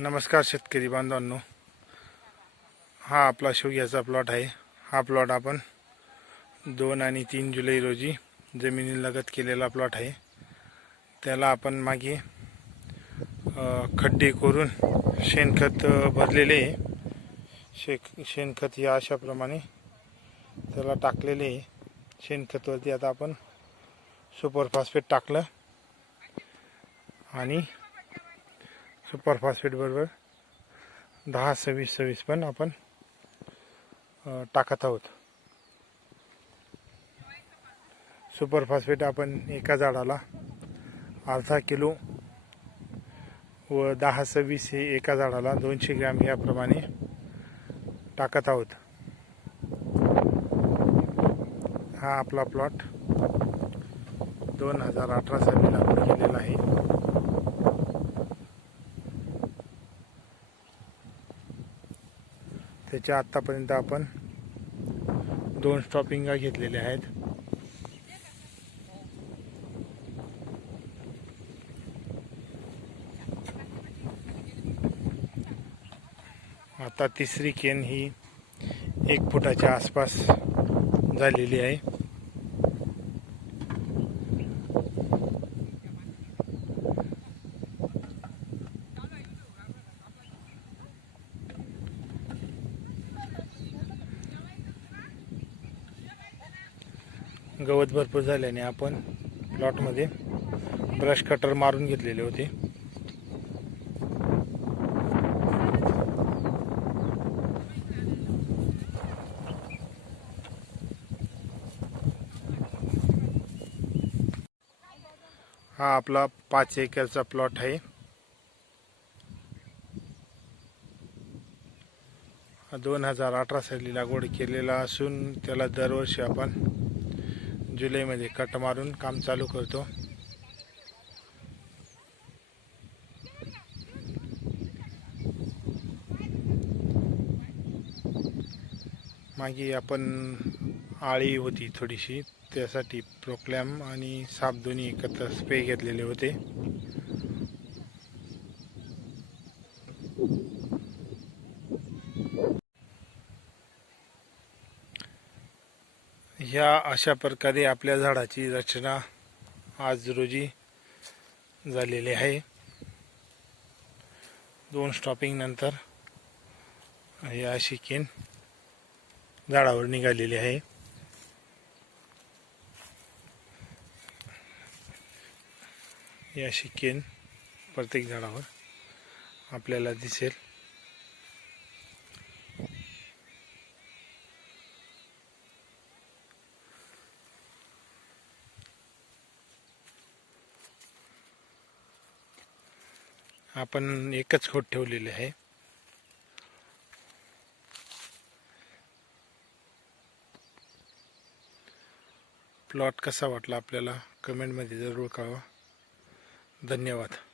नमस्कार शेतकरी बांधवांनो. हा आपला शेवग्याचा प्लॉट आहे. हा प्लॉट आपण दोन आणि तीन जुलै रोजी जमिनीलगत केलेला प्लॉट आहे. त्याला आपण मागे खड्डे करून शेणखत भरलेले आहे. शे शेणखत या अशाप्रमाणे त्याला टाकलेले आहे. शेणखतवरती आता आपण सुपरफॉस्फेट टाकलं. आणि सुपरफास्फेट बरोबर दहा सव्वीस सव्वीस पण आपण टाकत आहोत. सुपरफास्फेट आपण एका झाडाला अर्धा किलो व दहा सव्वीस हे एका झाडाला दोनशे ग्रॅम याप्रमाणे टाकत आहोत. हा आपला प्लॉट दोन हजार अठरा साली लागवड केलेला आहे. त्याच्या आत्तापर्यंत आपण दोन स्टॉपिंगा घेतलेल्या आहेत. आता तिसरी केन ही एक फुटाच्या आसपास झालेली आहे. गवत भरपूर झाल्याने आपण प्लॉटमध्ये ब्रश कटर मारून घेतलेले होते. हा आपला पाच एकरचा प्लॉट आहे. दोन हजार अठरा साली लागवड केलेला असून त्याला दरवर्षी आपण जुलैमध्ये कट मारून काम चालू करतो. मागे आपण आळी होती थोडीशी त्यासाठी प्रोक्लॅम आणि साप दोन्ही एकत्र स्प्रे घेतलेले होते. ह्या अशा प्रकारे आपल्या झाडाची रचना आज रोजी झालेली आहे. दोन स्टॉपिंग नंतर हे अशी केन झाडावर निघालेली आहे. ही अशी केन प्रत्येक झाडावर आपल्याला दिसेल. आपण एकच खोट ठेवलेले आहे. प्लॉट कसा वाटला आपल्याला? कमेंटमध्ये जरूर कळवा. धन्यवाद.